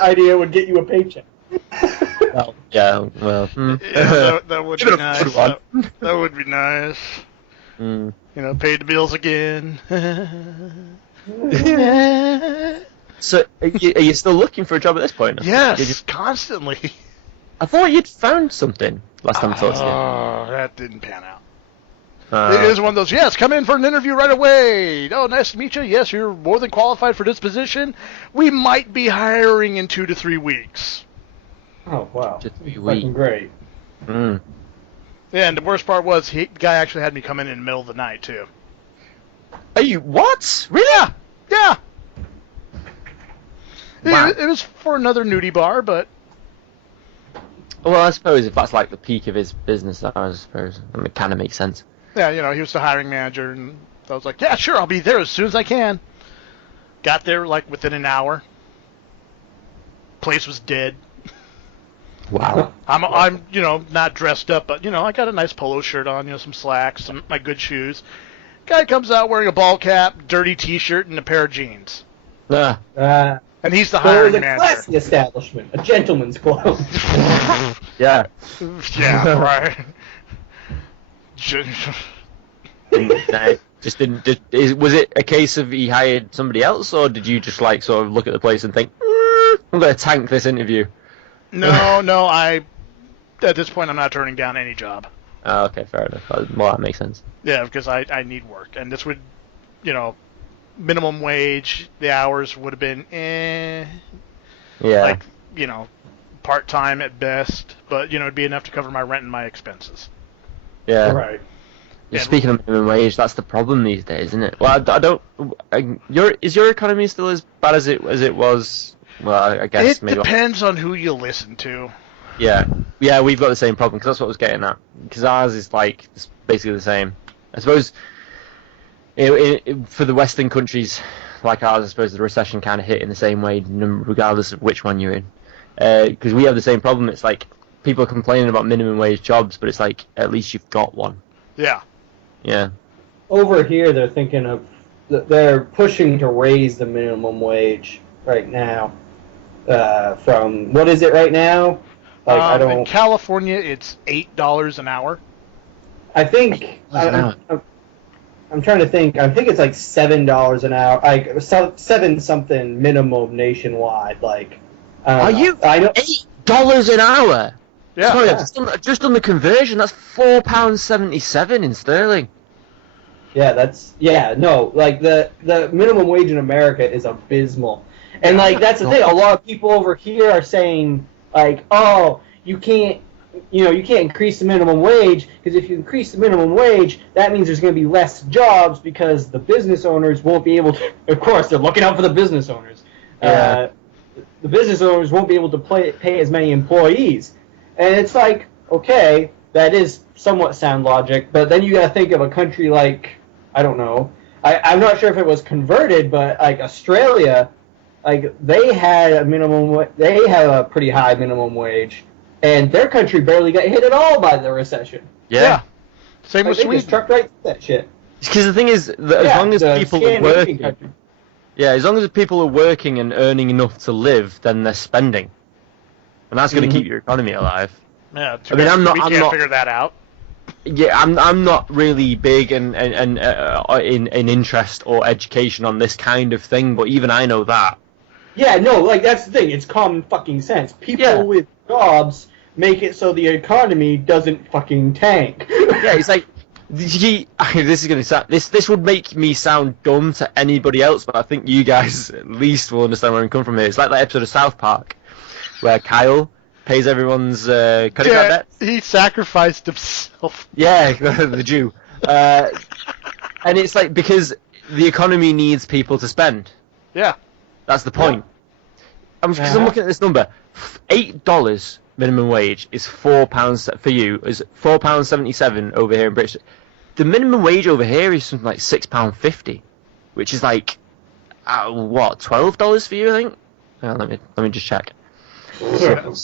idea would get you a paycheck. Well, yeah, well. Yeah, that would be nice. That would be nice. Mm. You know, paid the bills again. So, are you still looking for a job at this point? Yes, constantly. I thought you'd found something last time I talked to you. Oh, that didn't pan out. It is one of those, yes, come in for an interview right away. Oh, nice to meet you. Yes, you're more than qualified for this position. We might be hiring in 2 to 3 weeks. Oh, wow. Just 3 weeks. Fucking great. Mm. Yeah, and the worst part was, the guy actually had me come in the middle of the night, too. Are you, what? Really? Yeah. Wow. It was for another nudie bar, but... Well, I suppose if that's like the peak of his business, I suppose it kind of makes sense. Yeah, you know, he was the hiring manager, and I was like, yeah, sure, I'll be there as soon as I can. Got there, like, within an hour. Place was dead. Wow. I'm, you know, not dressed up, but, you know, I got a nice polo shirt on, you know, some slacks, my good shoes. Guy comes out wearing a ball cap, dirty T-shirt, and a pair of jeans. And he's the hiring manager. It was a classy establishment, a gentleman's club. Yeah. Yeah, right. Just didn't. Was it a case of he hired somebody else, or did you just like sort of look at the place and think, I'm going to tank this interview? No. At this point, I'm not turning down any job. Oh, okay, fair enough. Well, that makes sense. Yeah, because I need work, and this would, you know, minimum wage. The hours would have been Yeah. like, you know, part time at best, but you know, it'd be enough to cover my rent and my expenses. Yeah. Right. Yeah, speaking of minimum wage, that's the problem these days, isn't it? Well, I don't. Is your economy still as bad as it was? Well, I guess it maybe. It depends on who you listen to. Yeah, we've got the same problem, because that's what I was getting at. Because ours is like it's basically the same. I suppose for the Western countries like ours, I suppose the recession kind of hit in the same way, regardless of which one you're in. Because we have the same problem. It's like people are complaining about minimum wage jobs, but it's like at least you've got one. Yeah. Yeah. Over here, they're pushing to raise the minimum wage right now. From what is it right now? Like in California, it's $8 an hour. I think I'm trying to think. I think it's like $7 an hour. Like 7 something minimum nationwide. Like, I know $8 an hour. Yeah. Sorry, I've just done the conversion. That's £4.77 in sterling. Yeah, like the minimum wage in America is abysmal. And like that's the thing, a lot of people over here are saying like, "Oh, you can't increase the minimum wage because if you increase the minimum wage, that means there's going to be less jobs because the business owners won't be able to." Of course, they're looking out for the business owners. Yeah. The business owners won't be able to pay as many employees. And it's like, okay, that is somewhat sound logic, but then you got to think of a country like, I don't know, I'm not sure if it was converted, but like Australia, like they had a pretty high minimum wage, and their country barely got hit at all by the recession. Yeah. Same with They Sweden. just trucked right through that shit. Because the thing is, that as long as people are working, as long as people are working and earning enough to live, then they're spending. And that's going to keep your economy alive. Yeah, I mean, I'm not figure that out. Yeah, I'm not really big in interest or education on this kind of thing, but even I know that. Yeah, no, like that's the thing. It's common fucking sense. People with jobs make it so the economy doesn't fucking tank. Yeah, it's like this is gonna sound this would make me sound dumb to anybody else, but I think you guys at least will understand where I'm coming from here. It's like that episode of South Park where Kyle pays everyone's credit card debt. He sacrificed himself. Yeah, the Jew. And it's like, because the economy needs people to spend. Yeah. That's the point. Because I'm looking at this number. $8 minimum wage is £4 for you. Is £4.77 over here in British. The minimum wage over here is something like £6.50, which is like $12 for you, I think. Let me just check. Yeah,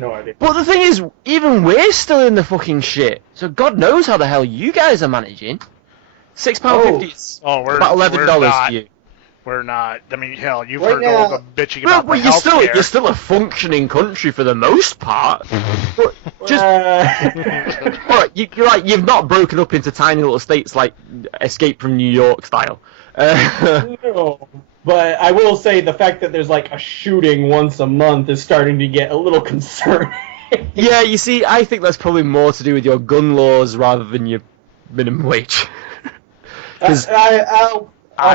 no idea. But the thing is, even we're still in the fucking shit. So God knows how the hell you guys are managing. £6.50 is about $11 for you. We're not. I mean, hell, you've Right heard now- all the bitching about the you're still a functioning country for the most part. But just alright, you've not broken up into tiny little states like Escape from New York style. No, but I will say the fact that there's like a shooting once a month is starting to get a little concerning. Yeah, you see, I think that's probably more to do with your gun laws rather than your minimum wage. I'll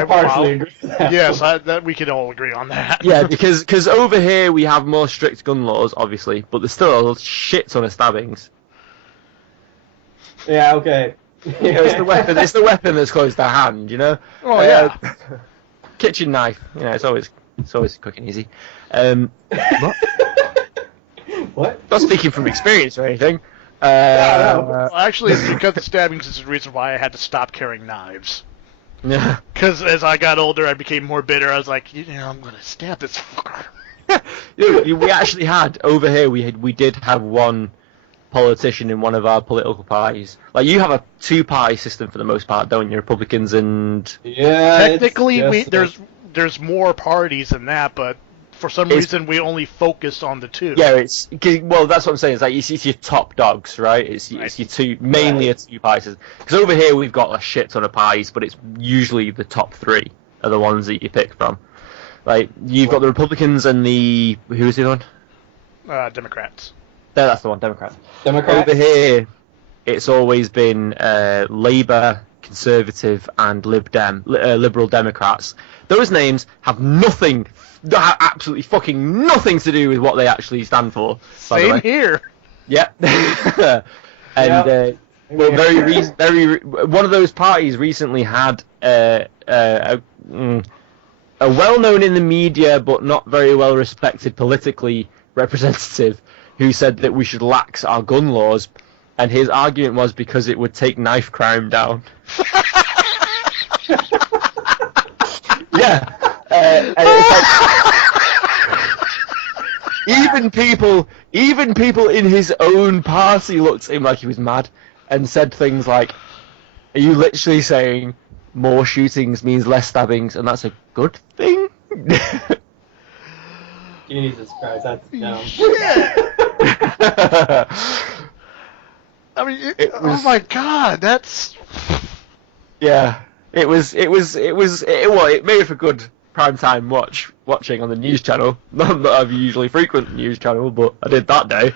partially agree with that. Yes, that we can all agree on that. Yeah, because over here we have more strict gun laws, obviously, but there's still a shit ton of stabbings. Yeah, okay. You know, it's the weapon that's close to hand, you know? Oh, yeah. Kitchen knife, you know, it's always cooking easy. What? What? Not speaking from experience or anything. Well, actually, it's because the stabbings is the reason why I had to stop carrying knives. Yeah. Because as I got older, I became more bitter. I was like, I'm gonna stab this fucker. We actually had over here. We did have one politician in one of our political parties. Like, you have a two-party system for the most part, don't you? Republicans and Technically, there's more parties than that, but for some reason we only focus on the two. Yeah, that's what I'm saying. It's like it's your top dogs, right? It's your two, mainly a two-party system. Because over here we've got a shit ton of parties, but it's usually the top three are the ones that you pick from. Like, you've got the Republicans and who's the other one? Democrats. That's the one, Democrats. Democrats? Over here, it's always been Labour, Conservative, and Liberal Democrats. Those names have absolutely fucking nothing to do with what they actually stand for. Same here. Yeah. And one of those parties recently had a well-known in the media but not very well respected politically representative who said that we should lax our gun laws, and his argument was because it would take knife crime down. Yeah. And it's like, even people in his own party looked at him like he was mad and said things like, "Are you literally saying more shootings means less stabbings, and that's a good thing?" Jesus Christ, that's dumb. I mean, oh my God, that's. Yeah, it made for good primetime watching on the news channel. Not that I usually frequent the news channel, but I did that day.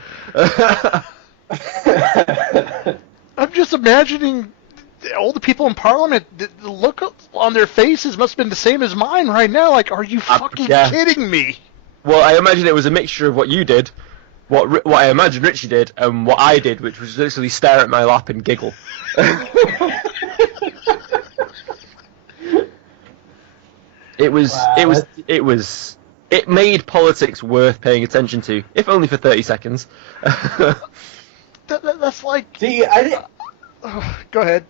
I'm just imagining all the people in Parliament. The look on their faces must have been the same as mine right now. Like, are you fucking kidding me? Well, I imagine it was a mixture of what you did, what I imagine Richie did, and what I did, which was literally stare at my lap and giggle. It made politics worth paying attention to, if only for 30 seconds. That's like. See, go ahead.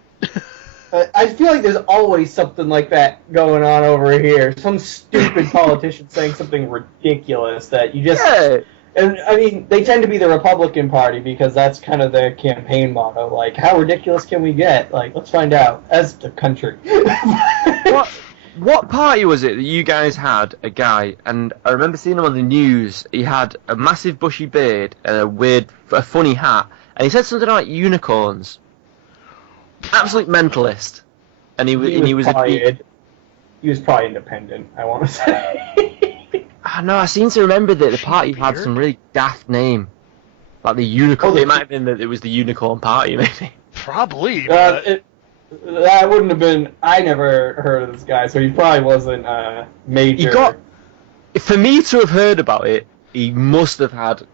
I feel like there's always something like that going on over here. Some stupid politician saying something ridiculous that you just... Yeah. And, I mean, they tend to be the Republican Party because that's kind of their campaign motto. Like, how ridiculous can we get? Like, let's find out. As the country. What party was it that you guys had a guy, and I remember seeing him on the news, he had a massive bushy beard and a funny hat, and he said something like unicorns. Absolute mentalist. And he was probably independent, I want to say. No, I seem to remember that the party had some really daft name. Like the unicorn. It might have been that it was the unicorn party, maybe. Probably. That wouldn't have been... I never heard of this guy, so he probably wasn't major. For me to have heard about it, he must have had...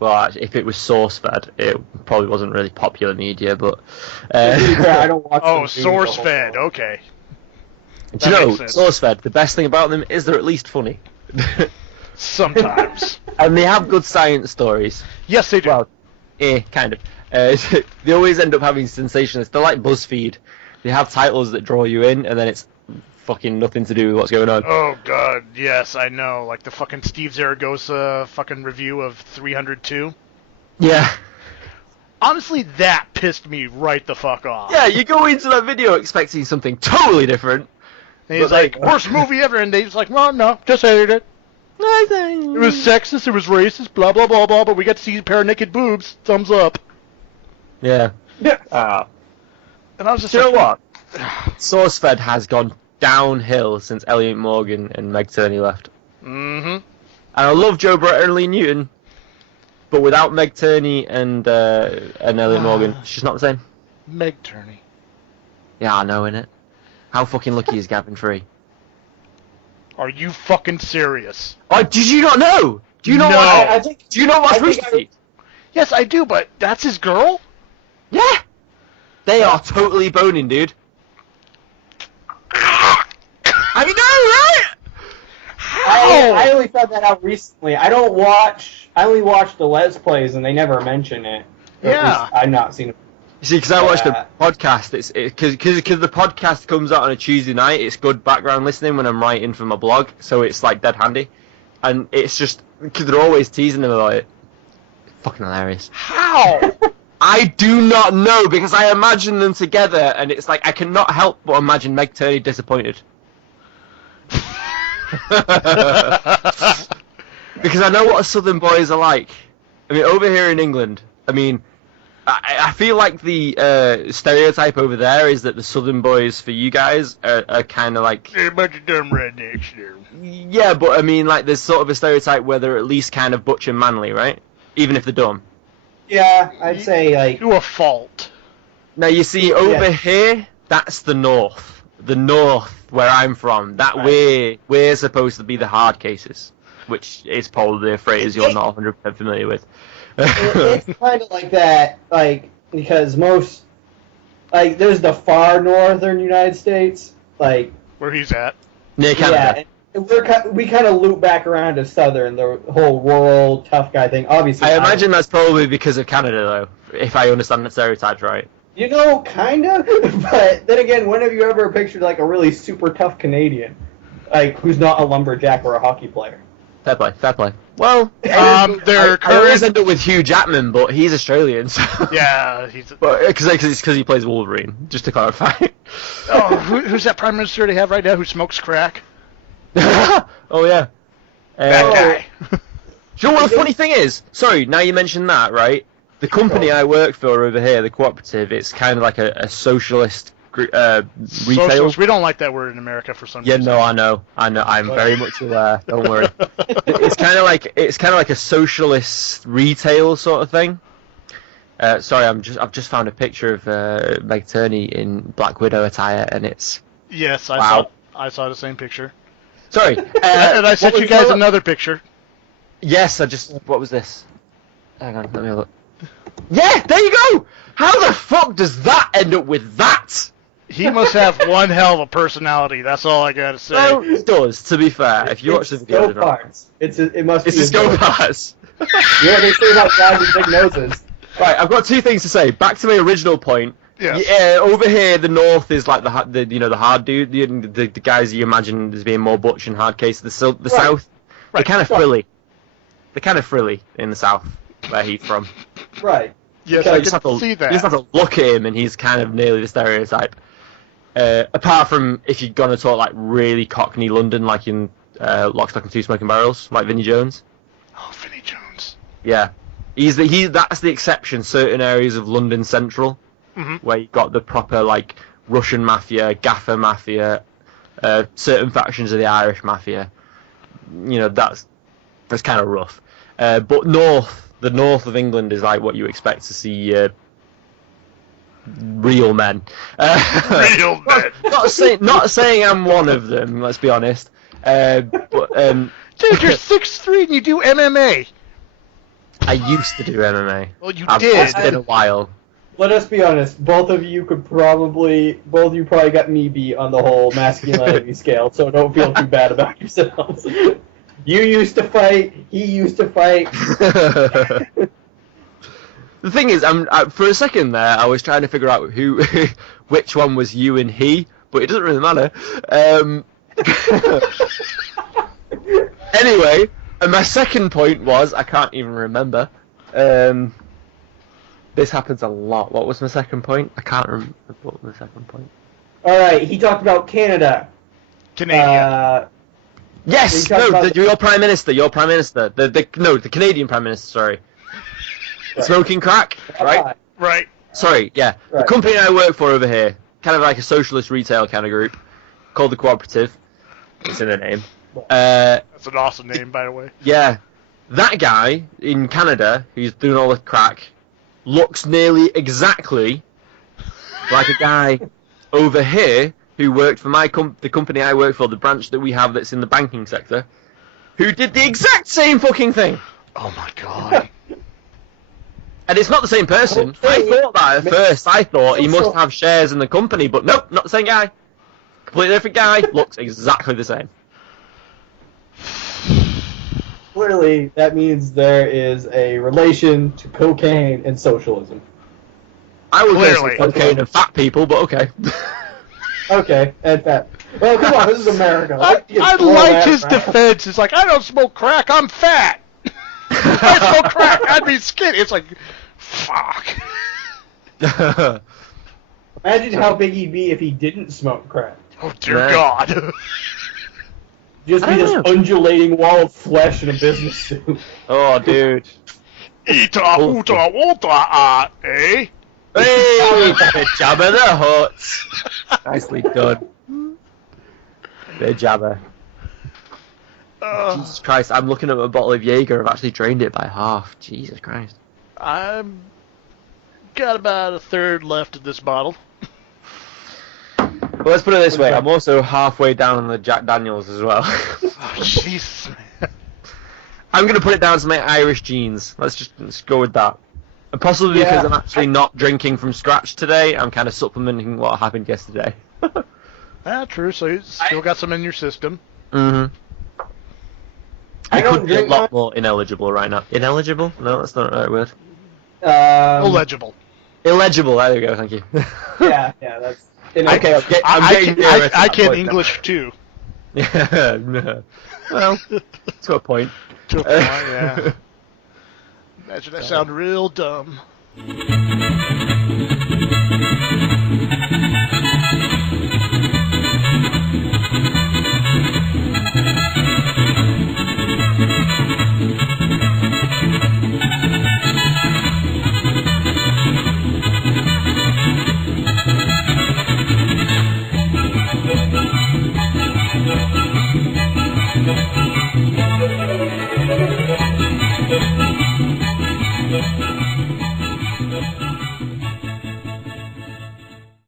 Well, actually, if it was source-fed, it probably wasn't really popular media, but... I don't watch source-fed, okay. Do you know, source-fed, the best thing about them is they're at least funny. Sometimes. And they have good science stories. Yes, they do. Well, kind of. They always end up having sensationalists. They're like BuzzFeed. They have titles that draw you in, and then it's fucking nothing to do with what's going on. Oh god, yes, I know. Like the fucking Steve Zaragoza fucking review of 302. Yeah. Honestly, that pissed me right the fuck off. Yeah, you go into that video expecting something totally different, And he's like, worst movie ever. And they's like, well, no, just hated it. It was sexist, it was racist, blah, blah, blah, blah, but we got to see a pair of naked boobs. Thumbs up. Yeah. And I was just you know what? SourceFed has gone downhill since Elliot Morgan and Meg Turney left. Mm-hmm. And I love Jobra and Lee Newton, but without Meg Turney and Elliot Morgan, she's not the same. Meg Turney. Yeah, I know, innit? How fucking lucky is Gavin Free? Are you fucking serious? Oh, did you not know? Do you not watch? Do you not watch Rooster Teeth? Yes, I do, but that's his girl? Yeah. They are totally boning, dude. I know, right? I only found that out recently. I only watch the Let's Plays, and they never mention it. Yeah. I've not seen it. You see, because I watched the podcast, because the podcast comes out on a Tuesday night, it's good background listening when I'm writing for my blog, so it's like dead handy. And it's just, because they're always teasing them about it. Fucking hilarious. How? I do not know, because I imagine them together, and it's like, I cannot help but imagine Meg Turney disappointed. Because I know what Southern boys are like. I mean, over here in England, I mean, I feel like the stereotype over there is that the Southern boys for you guys are kind of like... They're a bunch of dumb rednecks there. Yeah, but I mean, like, there's sort of a stereotype where they're at least kind of butch and manly, right? Even if they're dumb. Yeah, I'd say, like... To a fault. Now, you see, over here, that's the North. The North, where I'm from. That we're supposed to be the hard cases. Which is probably a phrase you're not 100% familiar with. It's kind of like that, like, because most, like, there's the far northern United States, like... Where he's at. Near Canada. Yeah, we kind of loop back around to southern, the whole rural, tough guy thing, obviously. I imagine that's probably because of Canada, though, if I understand the stereotypes right. You know, kind of, but then again, when have you ever pictured, like, a really super tough Canadian? Like, who's not a lumberjack or a hockey player? Fair play, fair play. Well, I always end up with Hugh Jackman, but he's Australian, so... Yeah, he's... Because he plays Wolverine, just to clarify. Oh, who's that Prime Minister they have right now who smokes crack? Oh, yeah. That guy. Do you know what the funny thing is? Sorry, now you mentioned that, right? The company I work for over here, the cooperative, it's kind of like a socialist retail. Socialist. We don't like that word in America for some reason. Yeah, no, I know. I'm very much aware. Don't worry. It's kind of like a socialist retail sort of thing. Sorry, I've just found a picture of Meg Turney in Black Widow attire, and it's... Yes, wow. I saw the same picture. Sorry. And I sent you guys another picture. Yes, what was this? Hang on, let me have a look. Yeah, there you go! How the fuck does that end up with that? He must have one hell of a personality, that's all I gotta say. Well, it does, to be fair. If you watch the video... It's parts. It must be... It's go parts. Yeah, they say about guys with big noses. Right, I've got two things to say. Back to my original point. Yes. Yeah, over here, the North is like the hard dude, the guys you imagine as being more butch and hard case. The South, they're kind of frilly. They're kind of frilly in the South, where he's from. Right. Yes, I I just can see that. You just have to look at him, and he's kind of nearly the stereotype. Apart from if you're gonna talk like really Cockney London, like in Lock, Stock and Two Smoking Barrels, like Vinnie Jones. Oh, Vinnie Jones. Yeah, that's the exception. Certain areas of London Central, where you've got the proper like Russian mafia, Gaffer mafia, certain factions of the Irish mafia. You know, that's kind of rough. But the north of England is like what you expect to see real men. Real men. Not saying I'm one of them. Let's be honest. But dude, you're 6'3" and you do MMA. I used to do MMA. Well, you did. It's been a while. Let us be honest. Both of you probably got me beat on the whole masculinity scale. So don't feel too bad about yourselves. You used to fight. He used to fight. The thing is, for a second there, I was trying to figure out which one was you and he, but it doesn't really matter. Anyway, and my second point was, I can't even remember. This happens a lot. What was my second point? I can't remember what was my second point. All right, he talked about Canada. Canadian. Yes! No, your Prime Minister. The Canadian Prime Minister, sorry. Right. Smoking crack, right? Right. Sorry, yeah. Right. The company I work for over here, kind of like a socialist retail kind of group, called the Cooperative. It's in their name. That's an awesome name, by the way. Yeah. That guy in Canada, who's doing all the crack, looks nearly exactly like a guy over here who worked for the company I work for, the branch that we have that's in the banking sector, who did the exact same fucking thing. Oh my god. And it's not the same person. I thought that at first. I thought he must have shares in the company, but nope, not the same guy. Completely different guy, looks exactly the same. Clearly, that means there is a relation to cocaine and socialism. I would say cocaine and fat people, but okay. Okay, and fat. Well, come on, this is America. I like his defense. It's like, I don't smoke crack, I'm fat. If I smoke crack, I'd be skinny. It's like, fuck. Imagine how big he'd be if he didn't smoke crack. Oh, dear God. Just be this undulating wall of flesh in a business suit. Oh, dude. Eater, hooter, water, eh? Hey, Jabba the Hutt. Nicely done. Bit of Jabba. Jesus Christ, I'm looking at a bottle of Jaeger. I've actually drained it by half. Jesus Christ. I've got about a third left of this bottle. Well, let's put it this way. I'm also halfway down on the Jack Daniels as well. Oh, Jesus, man. I'm going to put it down to my Irish genes. Let's go with that. And possibly because I'm actually not drinking from scratch today, I'm kind of supplementing what happened yesterday. True. So you still got some in your system. Mm-hmm. I could be a lot more ineligible right now. Ineligible? No, that's not the right word. Illegible. Illegible, there you go, thank you. Yeah, that's... Okay, I can English too. Yeah, well, to a point. To a point, yeah. Imagine I sound real dumb.